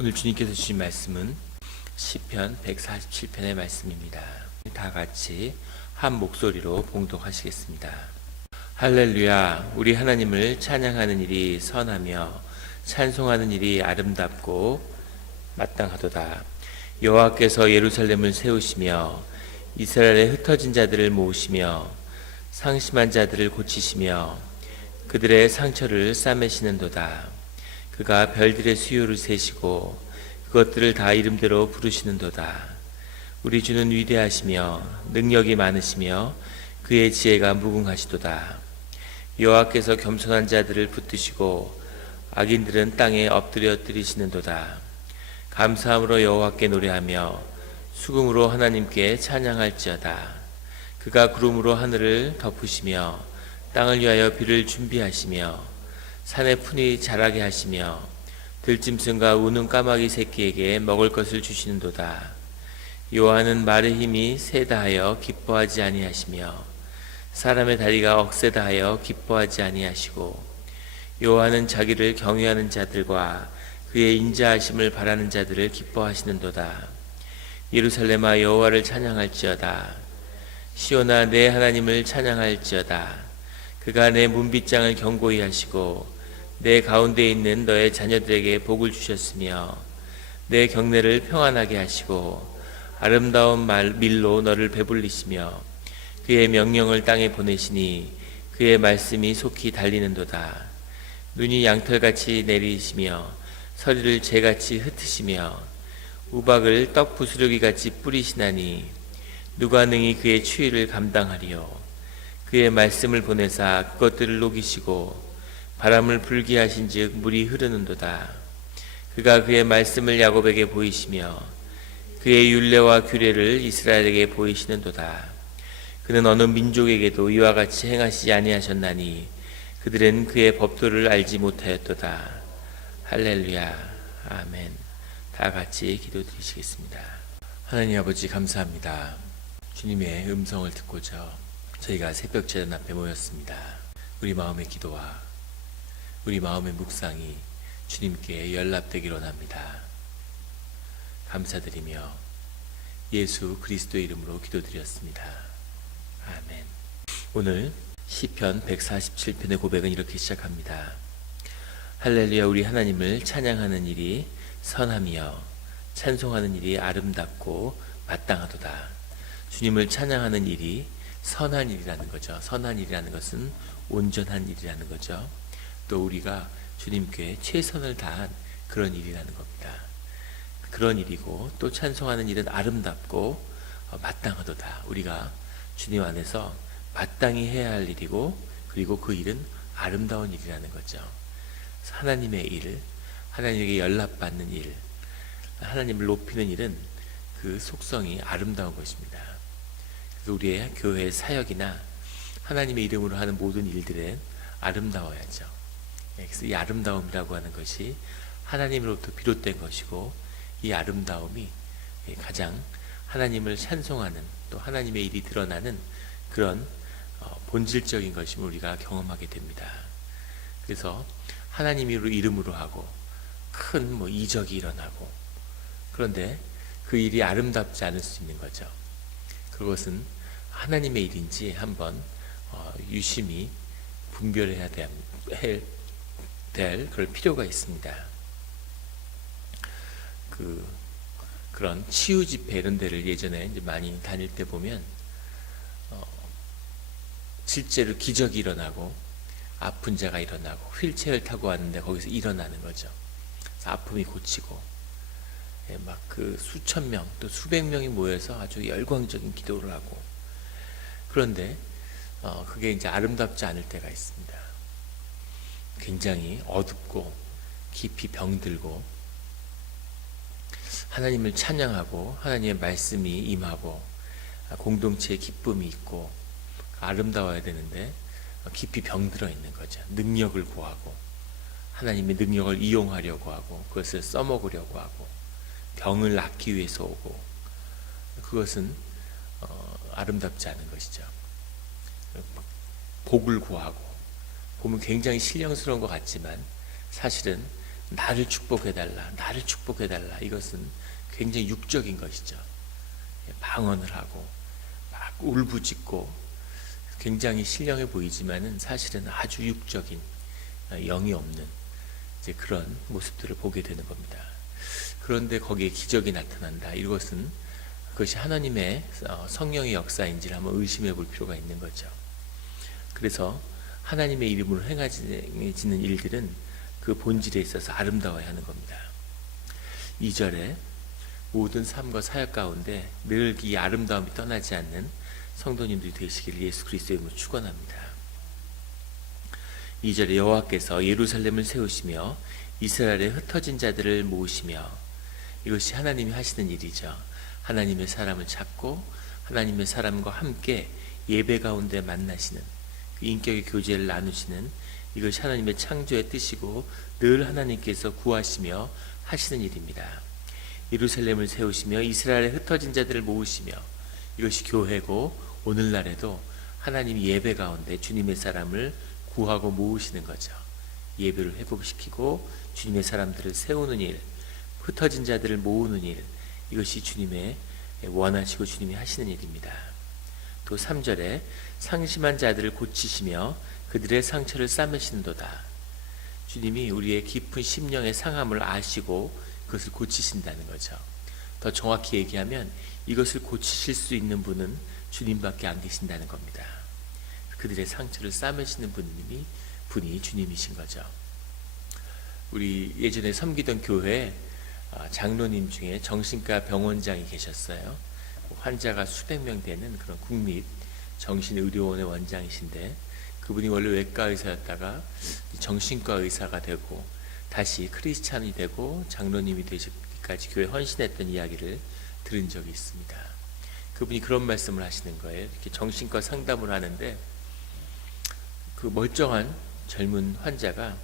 오늘 주님께서 주신 말씀은 시편 147편의 말씀입니다. 다 같이 한 목소리로 봉독하시겠습니다. 할렐루야. 우리 하나님을 찬양하는 일이 선하며 찬송하는 일이 아름답고 마땅하도다. 여호와께서 예루살렘을 세우시며 이스라엘의 흩어진 자들을 모으시며 상심한 자들을 고치시며 그들의 상처를 싸매시는도다. 그가 별들의 수요를 세시고 그것들을 다 이름대로 부르시는도다. 우리 주는 위대하시며 능력이 많으시며 그의 지혜가 무궁하시도다. 여호와께서 겸손한 자들을 붙드시고 악인들은 땅에 엎드려 뜨리시는도다. 감사함으로 여호와께 노래하며 수금으로 하나님께 찬양할지어다. 그가 구름으로 하늘을 덮으시며 땅을 위하여 비를 준비하시며 산에 푼이 자라게 하시며 들짐승과 우는 까마귀 새끼에게 먹을 것을 주시는도다. 여호와는 말의 힘이 세다 하여 기뻐하지 아니하시며 사람의 다리가 억세다 하여 기뻐하지 아니하시고 여호와는 자기를 경외하는 자들과 그의 인자하심을 바라는 자들을 기뻐하시는도다. 예루살렘아 여호와를 찬양할지어다. 시온아 내 하나님을 찬양할지어다. 그가 내 문빗장을 견고히 하시고 내 가운데 있는 너의 자녀들에게 복을 주셨으며 내 경내를 평안하게 하시고 아름다운 밀로 너를 배불리시며 그의 명령을 땅에 보내시니 그의 말씀이 속히 달리는도다. 눈이 양털같이 내리시며 서리를 재같이 흩으시며 우박을 떡 부스러기같이 뿌리시나니 누가 능히 그의 추위를 감당하리요. 그의 말씀을 보내사 그것들을 녹이시고 바람을 불게 하신즉 물이 흐르는도다. 그가 그의 말씀을 야곱에게 보이시며 그의 율례와 규례를 이스라엘에게 보이시는도다. 그는 어느 민족에게도 이와 같이 행하시지 아니하셨나니 그들은 그의 법도를 알지 못하였도다. 할렐루야. 아멘. 다 같이 기도드리시겠습니다. 하나님 아버지 감사합니다. 주님의 음성을 듣고자 저희가 새벽 제단 앞에 모였습니다. 우리 마음의 기도와 우리 마음의 묵상이 주님께 연락되기로 합니다. 감사드리며 예수 그리스도의 이름으로 기도드렸습니다. 아멘. 오늘 시편 147편의 고백은 이렇게 시작합니다. 할렐루야. 우리 하나님을 찬양하는 일이 선하며 찬송하는 일이 아름답고 마땅하도다. 주님을 찬양하는 일이 선한 일이라는 거죠. 선한 일이라는 것은 온전한 일이라는 거죠. 또 우리가 주님께 최선을 다한 그런 일이라는 겁니다. 그런 일이고 또 찬송하는 일은 아름답고 마땅하도다. 우리가 주님 안에서 마땅히 해야 할 일이고 그리고 그 일은 아름다운 일이라는 거죠. 하나님의 일, 하나님에게 연락받는 일, 하나님을 높이는 일은 그 속성이 아름다운 것입니다. 그래서 우리의 교회의 사역이나 하나님의 이름으로 하는 모든 일들은 아름다워야죠. 그래서 이 아름다움이라고 하는 것이 하나님으로부터 비롯된 것이고 이 아름다움이 가장 하나님을 찬송하는 또 하나님의 일이 드러나는 그런 본질적인 것임을 우리가 경험하게 됩니다. 그래서 하나님 이름으로 하고 큰 이적이 일어나고 그런데 그 일이 아름답지 않을 수 있는 거죠. 그것은 하나님의 일인지 한번 유심히 분별해야 될 그럴 필요가 있습니다. 그런 치유 집회 이런 데를 예전에 이제 많이 다닐 때 보면 실제로 기적이 일어나고 아픈 자가 일어나고 휠체어를 타고 왔는데 거기서 일어나는 거죠. 아픔이 고치고 막 그 수천 명 또 수백 명이 모여서 아주 열광적인 기도를 하고 그런데 그게 이제 아름답지 않을 때가 있습니다. 굉장히 어둡고 깊이 병들고 하나님을 찬양하고 하나님의 말씀이 임하고 공동체의 기쁨이 있고 아름다워야 되는데 깊이 병들어 있는 거죠. 능력을 구하고 하나님의 능력을 이용하려고 하고 그것을 써먹으려고 하고 병을 낫기 위해서 오고 그것은 아름답지 않은 것이죠. 복을 구하고 보면 굉장히 신령스러운 것 같지만 사실은 나를 축복해달라, 나를 축복해달라. 이것은 굉장히 육적인 것이죠. 방언을 하고 막 울부짖고 굉장히 신령해 보이지만은 사실은 아주 육적인, 영이 없는 이제 그런 모습들을 보게 되는 겁니다. 그런데 거기에 기적이 나타난다. 이것은 그것이 하나님의 성령의 역사인지를 한번 의심해 볼 필요가 있는 거죠. 그래서 하나님의 이름으로 행해지는 일들은 그 본질에 있어서 아름다워야 하는 겁니다. 2절에 모든 삶과 사역 가운데 늘 이 아름다움이 떠나지 않는 성도님들이 되시기를 예수 그리스도의 이름으로 축원합니다. 2절에 여호와께서 예루살렘을 세우시며 이스라엘의 흩어진 자들을 모으시며, 이것이 하나님이 하시는 일이죠. 하나님의 사람을 찾고 하나님의 사람과 함께 예배 가운데 만나시는, 그 인격의 교제를 나누시는, 이것이 하나님의 창조의 뜻이고 늘 하나님께서 구하시며 하시는 일입니다. 예루살렘을 세우시며 이스라엘의 흩어진 자들을 모으시며, 이것이 교회고 오늘날에도 하나님이 예배 가운데 주님의 사람을 구하고 모으시는 거죠. 예배를 회복시키고 주님의 사람들을 세우는 일, 흩어진 자들을 모으는 일, 이것이 주님의 원하시고 주님이 하시는 일입니다. 또 3절에 상심한 자들을 고치시며 그들의 상처를 싸매시는도다. 주님이 우리의 깊은 심령의 상함을 아시고 그것을 고치신다는 거죠. 더 정확히 얘기하면 이것을 고치실 수 있는 분은 주님밖에 안 계신다는 겁니다. 그들의 상처를 싸매시는 분이 주님이신 거죠. 우리 예전에 섬기던 교회에 장로님 중에 정신과 병원장이 계셨어요. 환자가 수백 명 되는 그런 국립 정신의료원의 원장이신데, 그분이 원래 외과 의사였다가 정신과 의사가 되고 다시 크리스찬이 되고 장로님이 되시기까지 교회 헌신했던 이야기를 들은 적이 있습니다. 그분이 그런 말씀을 하시는 거예요. 이렇게 정신과 상담을 하는데 그 멀쩡한 젊은 환자가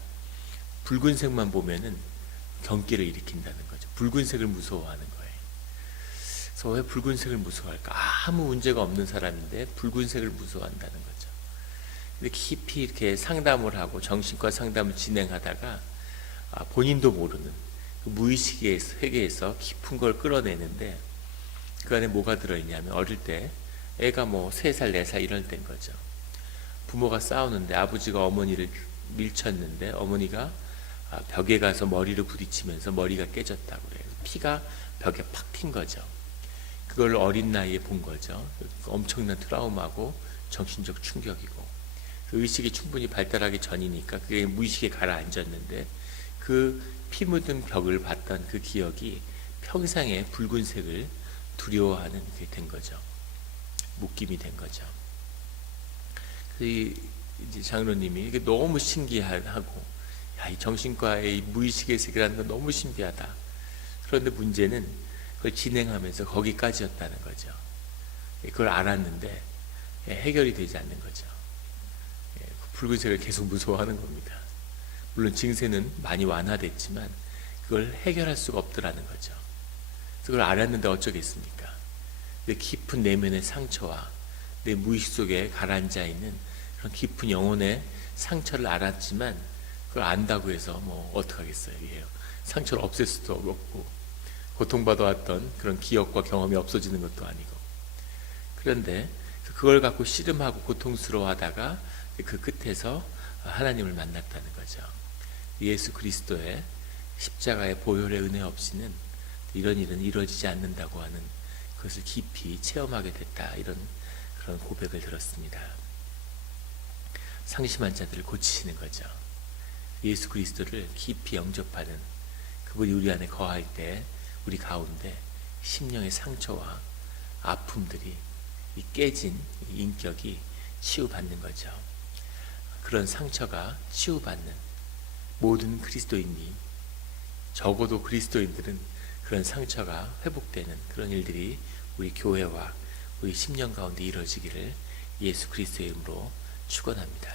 붉은색만 보면은 경기를 일으킨다는 거죠. 붉은색을 무서워하는 거예요. 그래서 왜 붉은색을 무서워할까? 아무 문제가 없는 사람인데 붉은색을 무서워한다는 거죠. 근데 깊이 이렇게 상담을 하고 정신과 상담을 진행하다가 본인도 모르는 그 무의식의 세계에서 깊은 걸 끌어내는데, 그 안에 뭐가 들어있냐면 어릴 때 애가 뭐 3살, 4살 이럴 때인 거죠. 부모가 싸우는데 아버지가 어머니를 밀쳤는데 어머니가 벽에 가서 머리를 부딪히면서 머리가 깨졌다고 그래요. 피가 벽에 팍 튄 거죠. 그걸 어린 나이에 본 거죠. 엄청난 트라우마고 정신적 충격이고, 의식이 충분히 발달하기 전이니까 그게 무의식에 가라앉았는데 그 피 묻은 벽을 봤던 그 기억이 평생에 붉은색을 두려워하는 게 된 거죠. 묶임이 된 거죠. 이제 장로님이 이게 너무 신기하고, 야, 이 정신과의 무의식의 세계라는 건 너무 신비하다. 그런데 문제는 그걸 진행하면서 거기까지였다는 거죠. 그걸 알았는데 해결이 되지 않는 거죠. 붉은색을 계속 무서워하는 겁니다. 물론 증세는 많이 완화됐지만 그걸 해결할 수가 없더라는 거죠. 그걸 알았는데 어쩌겠습니까? 내 깊은 내면의 상처와 내 무의식 속에 가라앉아 있는 그런 깊은 영혼의 상처를 알았지만 그걸 안다고 해서 뭐 어떡하겠어요. 상처를 없앨 수도 없고 고통받아왔던 그런 기억과 경험이 없어지는 것도 아니고, 그런데 그걸 갖고 씨름하고 고통스러워하다가 그 끝에서 하나님을 만났다는 거죠. 예수 그리스도의 십자가의 보혈의 은혜 없이는 이런 일은 이루어지지 않는다고 하는 그것을 깊이 체험하게 됐다. 이런 그런 고백을 들었습니다. 상심한 자들을 고치시는 거죠. 예수 그리스도를 깊이 영접하는 그분이 우리 안에 거할 때 우리 가운데 심령의 상처와 아픔들이, 이 깨진 인격이 치유받는 거죠. 그런 상처가 치유받는 모든 그리스도인이, 적어도 그리스도인들은 그런 상처가 회복되는 그런 일들이 우리 교회와 우리 심령 가운데 이루어지기를 예수 그리스도의 이름으로 축원합니다.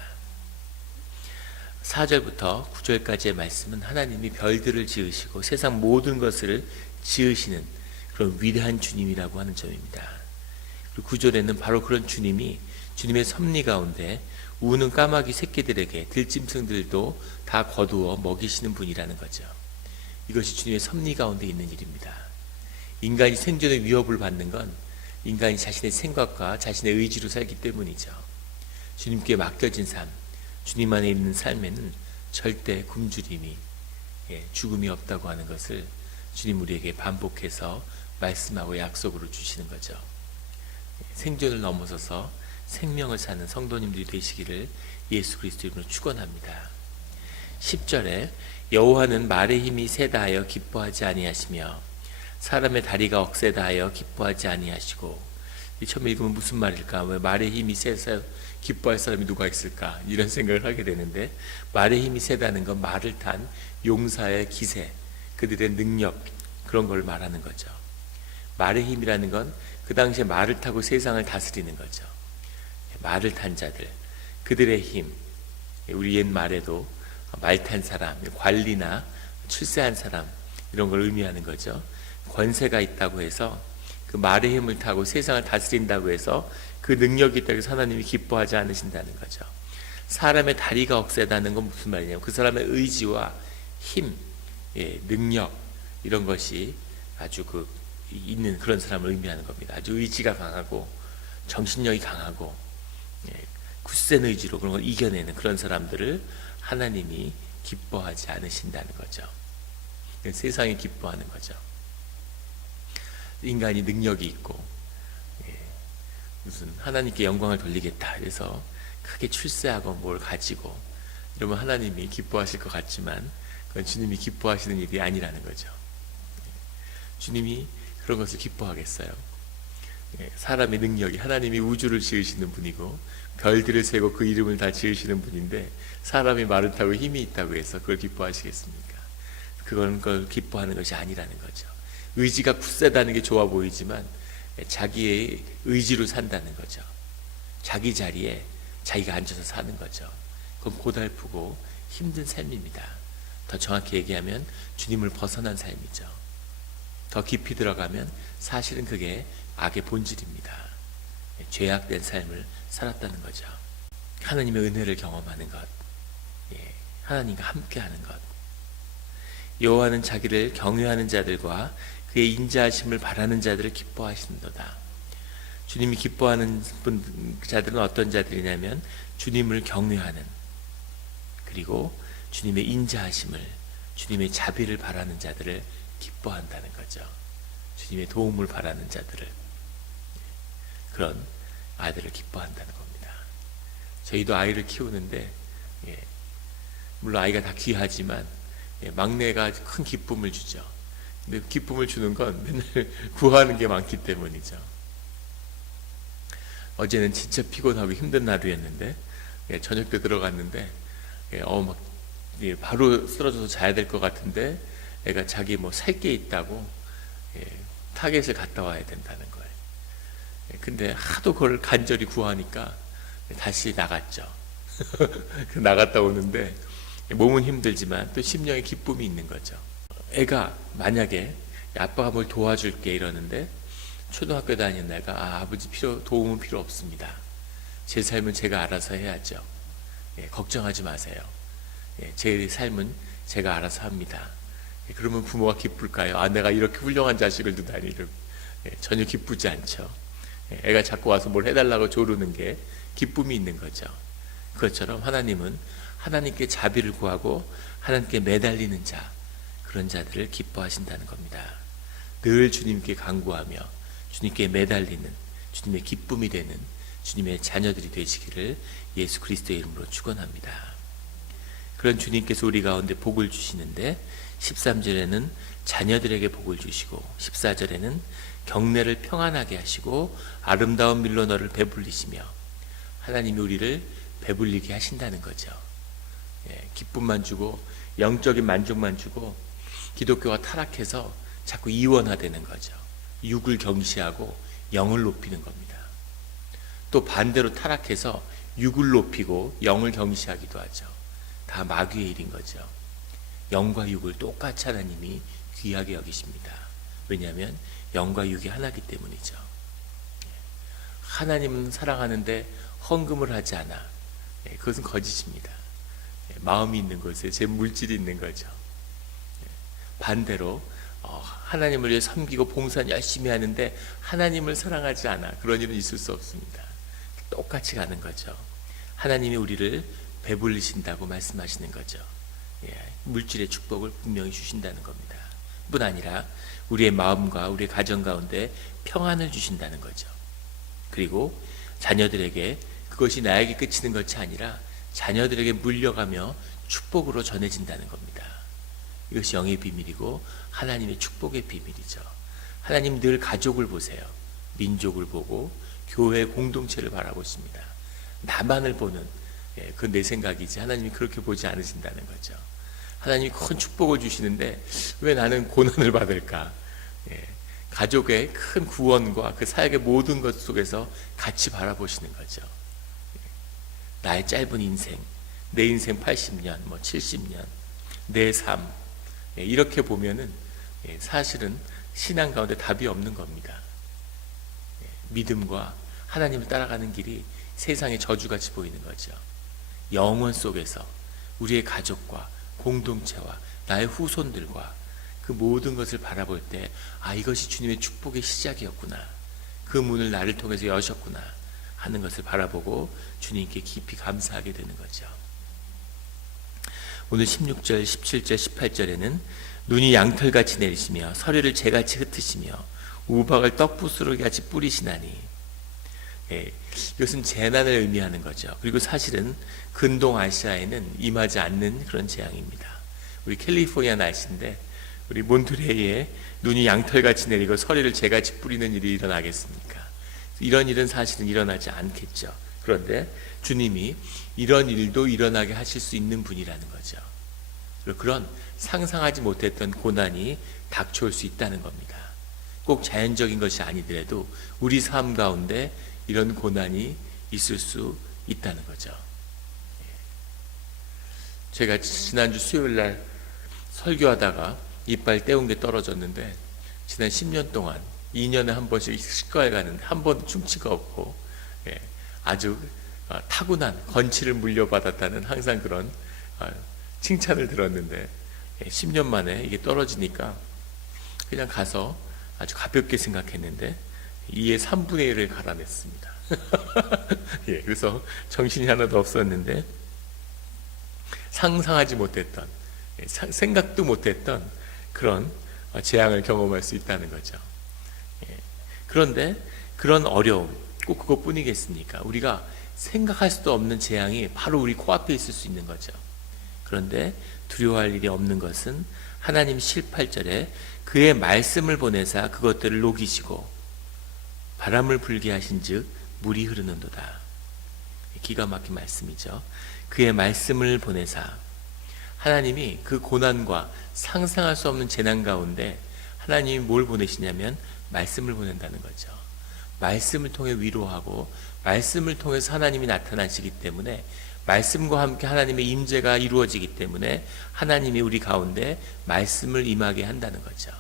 4절부터 9절까지의 말씀은 하나님이 별들을 지으시고 세상 모든 것을 지으시는 그런 위대한 주님이라고 하는 점입니다. 그리고 9절에는 바로 그런 주님이 주님의 섭리 가운데 우는 까마귀 새끼들에게 들짐승들도 다 거두어 먹이시는 분이라는 거죠. 이것이 주님의 섭리 가운데 있는 일입니다. 인간이 생존의 위협을 받는 건 인간이 자신의 생각과 자신의 의지로 살기 때문이죠. 주님께 맡겨진 삶, 주님 안에 있는 삶에는 절대 굶주림이, 죽음이 없다고 하는 것을 주님 우리에게 반복해서 말씀하고 약속으로 주시는 거죠. 생존을 넘어서서 생명을 사는 성도님들이 되시기를 예수 그리스도 이름으로 축원합니다. 10절에 여호와는 말의 힘이 세다 하여 기뻐하지 아니하시며 사람의 다리가 억세다 하여 기뻐하지 아니하시고, 처음 읽으면 무슨 말일까? 왜 말의 힘이 세서 기뻐할 사람이 누가 있을까? 이런 생각을 하게 되는데, 말의 힘이 세다는 건 말을 탄 용사의 기세, 그들의 능력, 그런 걸 말하는 거죠. 말의 힘이라는 건 그 당시에 말을 타고 세상을 다스리는 거죠. 말을 탄 자들, 그들의 힘, 우리 옛말에도 말 탄 사람, 관리나 출세한 사람, 이런 걸 의미하는 거죠. 권세가 있다고 해서 그 말의 힘을 타고 세상을 다스린다고 해서 그 능력이 있다고 해서 하나님이 기뻐하지 않으신다는 거죠. 사람의 다리가 억세다는 건 무슨 말이냐면 그 사람의 의지와 힘, 능력, 이런 것이 아주 있는 그런 사람을 의미하는 겁니다. 아주 의지가 강하고 정신력이 강하고 굳센 의지로 그런 걸 이겨내는 그런 사람들을 하나님이 기뻐하지 않으신다는 거죠. 세상이 기뻐하는 거죠. 인간이 능력이 있고 무슨 하나님께 영광을 돌리겠다 그래서 크게 출세하고 뭘 가지고 이러면 하나님이 기뻐하실 것 같지만 그건 주님이 기뻐하시는 일이 아니라는 거죠. 주님이 그런 것을 기뻐하겠어요? 사람의 능력이, 하나님이 우주를 지으시는 분이고 별들을 세고 그 이름을 다 지으시는 분인데 사람이 말을 타고 힘이 있다고 해서 그걸 기뻐하시겠습니까? 그걸 기뻐하는 것이 아니라는 거죠. 의지가 굳세다는 게 좋아 보이지만 자기의 의지로 산다는 거죠. 자기 자리에 자기가 앉아서 사는 거죠. 그건 고달프고 힘든 삶입니다. 더 정확히 얘기하면 주님을 벗어난 삶이죠. 더 깊이 들어가면 사실은 그게 악의 본질입니다. 죄악된 삶을 살았다는 거죠. 하나님의 은혜를 경험하는 것, 하나님과 함께하는 것. 여호와는 자기를 경외하는 자들과 그의 인자하심을 바라는 자들을 기뻐하시는도다. 주님이 기뻐하는 자들은 어떤 자들이냐면 주님을 경외하는, 그리고 주님의 인자하심을, 주님의 자비를 바라는 자들을 기뻐한다는 거죠. 주님의 도움을 바라는 자들을, 그런 아이들을 기뻐한다는 겁니다. 저희도 아이를 키우는데 물론 아이가 다 귀하지만 막내가 큰 기쁨을 주죠. 근데 기쁨을 주는 건 맨날 구하는 게 많기 때문이죠. 어제는 진짜 피곤하고 힘든 하루였는데 저녁 때 들어갔는데 막 바로 쓰러져서 자야 될 것 같은데 애가 자기 살 게 있다고 타겟을 갔다 와야 된다는 거예요. 근데 하도 그걸 간절히 구하니까 다시 나갔죠. 나갔다 오는데 몸은 힘들지만 또 심령에 기쁨이 있는 거죠. 애가 만약에 아빠가 뭘 도와줄게 이러는데 초등학교 다니는 애가 아버지 도움은 필요 없습니다. 제 삶은 제가 알아서 해야죠. 걱정하지 마세요. 제 삶은 제가 알아서 합니다. 그러면 부모가 기쁠까요? 내가 이렇게 훌륭한 자식을 두다니. 전혀 기쁘지 않죠. 애가 자꾸 와서 뭘 해달라고 조르는 게 기쁨이 있는 거죠. 그것처럼 하나님은 하나님께 자비를 구하고 하나님께 매달리는 자, 그런 자들을 기뻐하신다는 겁니다. 늘 주님께 간구하며 주님께 매달리는, 주님의 기쁨이 되는 주님의 자녀들이 되시기를 예수 그리스도의 이름으로 축원합니다. 그런 주님께서 우리 가운데 복을 주시는데 13절에는 자녀들에게 복을 주시고 14절에는 경내를 평안하게 하시고 아름다운 밀로 너를 배불리시며, 하나님이 우리를 배불리게 하신다는 거죠. 기쁨만 주고 영적인 만족만 주고 기독교가 타락해서 자꾸 이원화되는 거죠. 육을 경시하고 영을 높이는 겁니다. 또 반대로 타락해서 육을 높이고 영을 경시하기도 하죠. 다 마귀의 일인 거죠. 영과 육을 똑같이 하나님이 귀하게 여기십니다. 왜냐하면 영과 육이 하나이기 때문이죠. 하나님은 사랑하는데 헌금을 하지 않아. 그것은 거짓입니다. 마음이 있는 곳에 제 물질이 있는 거죠. 반대로 하나님을 위해 섬기고 봉사는 열심히 하는데 하나님을 사랑하지 않아. 그런 일은 있을 수 없습니다. 똑같이 가는 거죠. 하나님이 우리를 배불리신다고 말씀하시는 거죠. 물질의 축복을 분명히 주신다는 겁니다. 뿐 아니라 우리의 마음과 우리의 가정 가운데 평안을 주신다는 거죠. 그리고 자녀들에게 그것이 나에게 그치는 것이 아니라 자녀들에게 물려가며 축복으로 전해진다는 겁니다. 이것이 영의 비밀이고 하나님의 축복의 비밀이죠. 하나님 늘 가족을 보세요. 민족을 보고 교회 공동체를 바라보십니다. 나만을 보는 그건 내 생각이지 하나님이 그렇게 보지 않으신다는 거죠. 하나님이 큰 축복을 주시는데 왜 나는 고난을 받을까? 가족의 큰 구원과 그 사역의 모든 것 속에서 같이 바라보시는 거죠. 나의 짧은 인생, 내 인생 80년, 70년, 내 삶, 이렇게 보면은 사실은 신앙 가운데 답이 없는 겁니다. 믿음과 하나님을 따라가는 길이 세상의 저주같이 보이는 거죠. 영원 속에서 우리의 가족과 공동체와 나의 후손들과 그 모든 것을 바라볼 때 이것이 주님의 축복의 시작이었구나. 그 문을 나를 통해서 여셨구나 하는 것을 바라보고 주님께 깊이 감사하게 되는 거죠. 오늘 16절, 17절, 18절에는 눈이 양털같이 내리시며 서리를 재같이 흩으시며 우박을 떡부스러기같이 뿌리시나니 이것은 재난을 의미하는 거죠. 그리고 사실은 근동 아시아에는 임하지 않는 그런 재앙입니다. 우리 캘리포니아 날씨인데 우리 몬트레이에 눈이 양털같이 내리고 서리를 재같이 뿌리는 일이 일어나겠습니까? 이런 일은 사실은 일어나지 않겠죠. 그런데 주님이 이런 일도 일어나게 하실 수 있는 분이라는 거죠. 그런 상상하지 못했던 고난이 닥쳐올 수 있다는 겁니다. 꼭 자연적인 것이 아니더라도 우리 삶 가운데 이런 고난이 있을 수 있다는 거죠. 제가 지난주 수요일 날 설교하다가 이빨 떼운 게 떨어졌는데 지난 10년 동안 2년에 한 번씩 치과에 가는데 한 번도 충치가 없고 아주 타고난 건치를 물려받았다는 항상 그런 칭찬을 들었는데 10년 만에 이게 떨어지니까 그냥 가서 아주 가볍게 생각했는데 2의 3분의 1을 갈아냈습니다. 그래서 정신이 하나도 없었는데 상상하지 못했던 생각도 못했던 그런 재앙을 경험할 수 있다는 거죠. 그런데 그런 어려움 꼭 그것뿐이겠습니까? 우리가 생각할 수도 없는 재앙이 바로 우리 코앞에 있을 수 있는 거죠. 그런데 두려워할 일이 없는 것은 하나님 18절에 그의 말씀을 보내사 그것들을 녹이시고 바람을 불게 하신즉 물이 흐르는도다. 기가 막힌 말씀이죠. 그의 말씀을 보내사 하나님이 그 고난과 상상할 수 없는 재난 가운데 하나님이 뭘 보내시냐면 말씀을 보낸다는 거죠. 말씀을 통해 위로하고 말씀을 통해서 하나님이 나타나시기 때문에 말씀과 함께 하나님의 임재가 이루어지기 때문에 하나님이 우리 가운데 말씀을 임하게 한다는 거죠.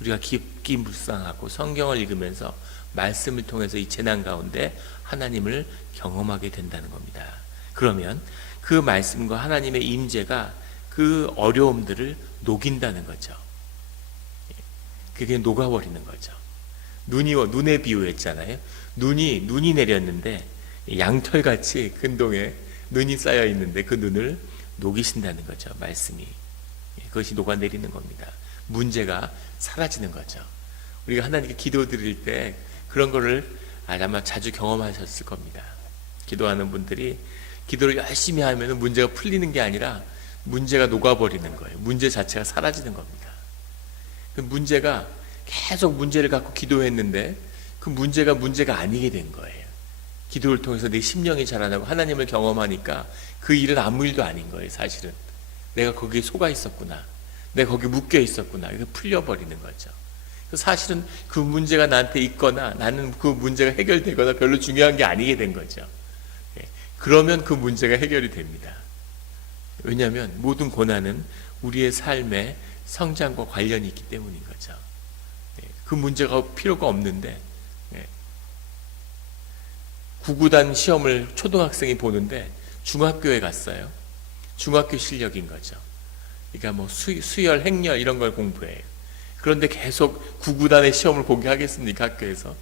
우리가 깊이 묵상하고 성경을 읽으면서 말씀을 통해서 이 재난 가운데 하나님을 경험하게 된다는 겁니다. 그러면 그 말씀과 하나님의 임재가 그 어려움들을 녹인다는 거죠. 그게 녹아버리는 거죠. 눈에 비유했잖아요. 눈이 내렸는데 양털같이 근동에 눈이 쌓여 있는데 그 눈을 녹이신다는 거죠. 말씀이. 그것이 녹아내리는 겁니다. 문제가 사라지는 거죠. 우리가 하나님께 기도 드릴 때 그런 거를 아마 자주 경험하셨을 겁니다. 기도하는 분들이 기도를 열심히 하면 문제가 풀리는 게 아니라 문제가 녹아버리는 거예요. 문제 자체가 사라지는 겁니다. 그 문제가 계속 문제를 갖고 기도했는데 그 문제가 아니게 된 거예요. 기도를 통해서 내 심령이 자라나고 하나님을 경험하니까 그 일은 아무 일도 아닌 거예요. 사실은 내가 거기에 속아 있었구나, 내가 거기에 묶여 있었구나, 이거 풀려버리는 거죠. 사실은 그 문제가 나한테 있거나 나는 그 문제가 해결되거나 별로 중요한 게 아니게 된 거죠. 그러면 그 문제가 해결이 됩니다. 왜냐하면 모든 고난은 우리의 삶의 성장과 관련이 있기 때문인 거죠. 그 문제가 필요가 없는데 구구단 시험을 초등학생이 보는데 중학교에 갔어요. 중학교 실력인 거죠. 그러니까 뭐 수열, 행렬 이런 걸 공부해요. 그런데 계속 구구단의 시험을 보게 하겠습니까? 학교에서.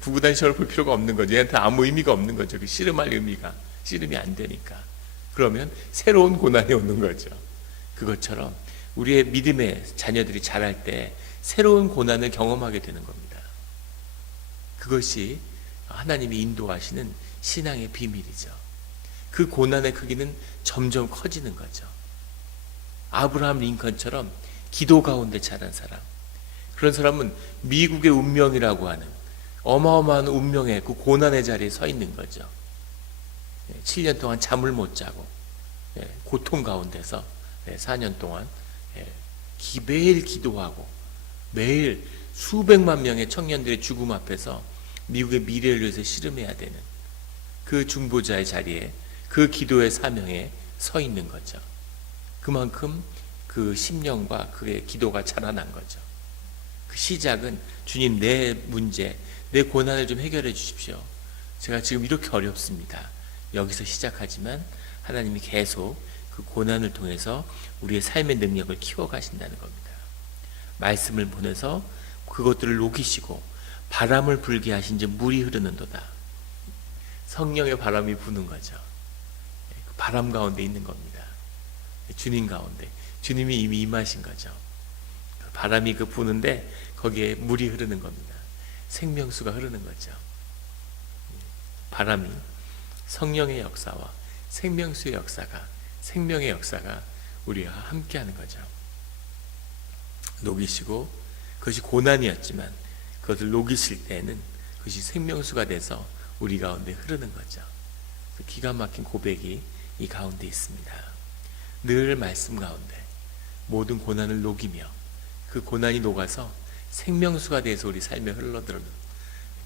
구구단 시험을 볼 필요가 없는 거죠. 얘한테 아무 의미가 없는 거죠. 씨름할 의미가. 씨름이 안 되니까. 그러면 새로운 고난이 오는 거죠. 그것처럼 우리의 믿음의 자녀들이 자랄 때 새로운 고난을 경험하게 되는 겁니다. 그것이 하나님이 인도하시는 신앙의 비밀이죠. 그 고난의 크기는 점점 커지는 거죠. 아브라함 링컨처럼 기도 가운데 자란 사람, 그런 사람은 미국의 운명이라고 하는 어마어마한 운명의 그 고난의 자리에 서 있는 거죠. 7년 동안 잠을 못 자고 고통 가운데서 4년 동안 매일 기도하고 매일 수백만 명의 청년들의 죽음 앞에서 미국의 미래를 위해서 씨름해야 되는 그 중보자의 자리에, 그 기도의 사명에 서 있는 거죠. 그만큼 그 심령과 그의 기도가 자라난 거죠. 그 시작은 주님, 내 문제, 내 고난을 좀 해결해 주십시오. 제가 지금 이렇게 어렵습니다. 여기서 시작하지만 하나님이 계속 그 고난을 통해서 우리의 삶의 능력을 키워가신다는 겁니다. 말씀을 보내서 그것들을 녹이시고 바람을 불게 하신 지 물이 흐르는도다. 성령의 바람이 부는 거죠. 그 바람 가운데 있는 겁니다. 주님 가운데 주님이 이미 임하신 거죠. 그 바람이 그 부는데 거기에 물이 흐르는 겁니다. 생명수가 흐르는 거죠. 바람이 성령의 역사와 생명수의 역사가, 생명의 역사가 우리와 함께하는 거죠. 녹이시고 그것이 고난이었지만 그것을 녹이실 때에는 그것이 생명수가 돼서 우리 가운데 흐르는 거죠. 기가 막힌 고백이 이 가운데 있습니다. 늘 말씀 가운데 모든 고난을 녹이며 그 고난이 녹아서 생명수가 돼서 우리 삶에 흘러들어오는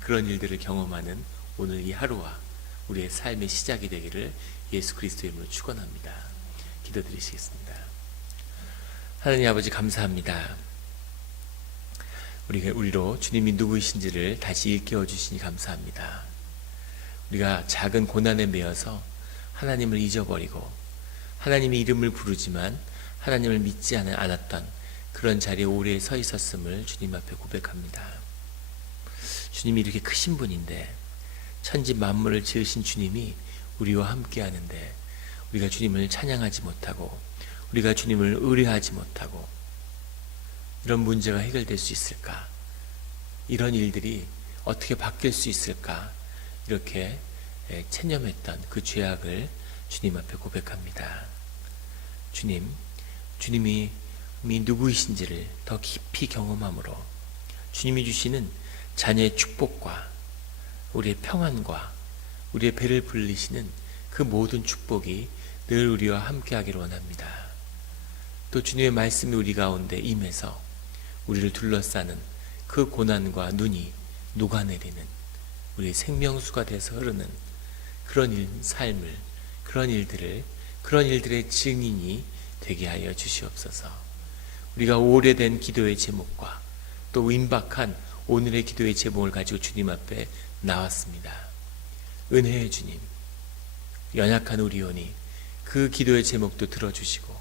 그런 일들을 경험하는 오늘 이 하루와 우리의 삶의 시작이 되기를 예수 그리스도의 이름으로 축원합니다. 기도드리시겠습니다. 하나님 아버지, 감사합니다. 우리로 주님이 누구이신지를 다시 일깨워 주시니 감사합니다. 우리가 작은 고난에 매여서 하나님을 잊어버리고 하나님의 이름을 부르지만 하나님을 믿지 않았던 그런 자리에 오래 서 있었음을 주님 앞에 고백합니다. 주님이 이렇게 크신 분인데, 천지 만물을 지으신 주님이 우리와 함께 하는데 우리가 주님을 찬양하지 못하고 우리가 주님을 의뢰하지 못하고 이런 문제가 해결될 수 있을까? 이런 일들이 어떻게 바뀔 수 있을까? 이렇게 체념했던 그 죄악을 주님 앞에 고백합니다. 주님이 누구이신지를 더 깊이 경험함으로 주님이 주시는 자녀의 축복과 우리의 평안과 우리의 배를 불리시는 그 모든 축복이 늘 우리와 함께하기를 원합니다. 또 주님의 말씀이 우리 가운데 임해서 우리를 둘러싸는 그 고난과 눈이 녹아내리는 우리의 생명수가 돼서 흐르는 그런 삶을, 그런 일들의 증인이 되게 하여 주시옵소서. 우리가 오래된 기도의 제목과 또 임박한 오늘의 기도의 제목을 가지고 주님 앞에 나왔습니다. 은혜의 주님, 연약한 우리 영혼이 그 기도의 제목도 들어주시고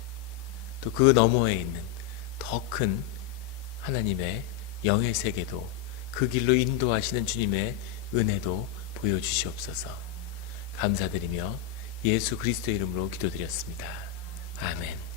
또 그 너머에 있는 더 큰 하나님의 영의 세계도 그 길로 인도하시는 주님의 은혜도 보여주시옵소서. 감사드리며 예수 그리스도의 이름으로 기도드렸습니다. 아멘.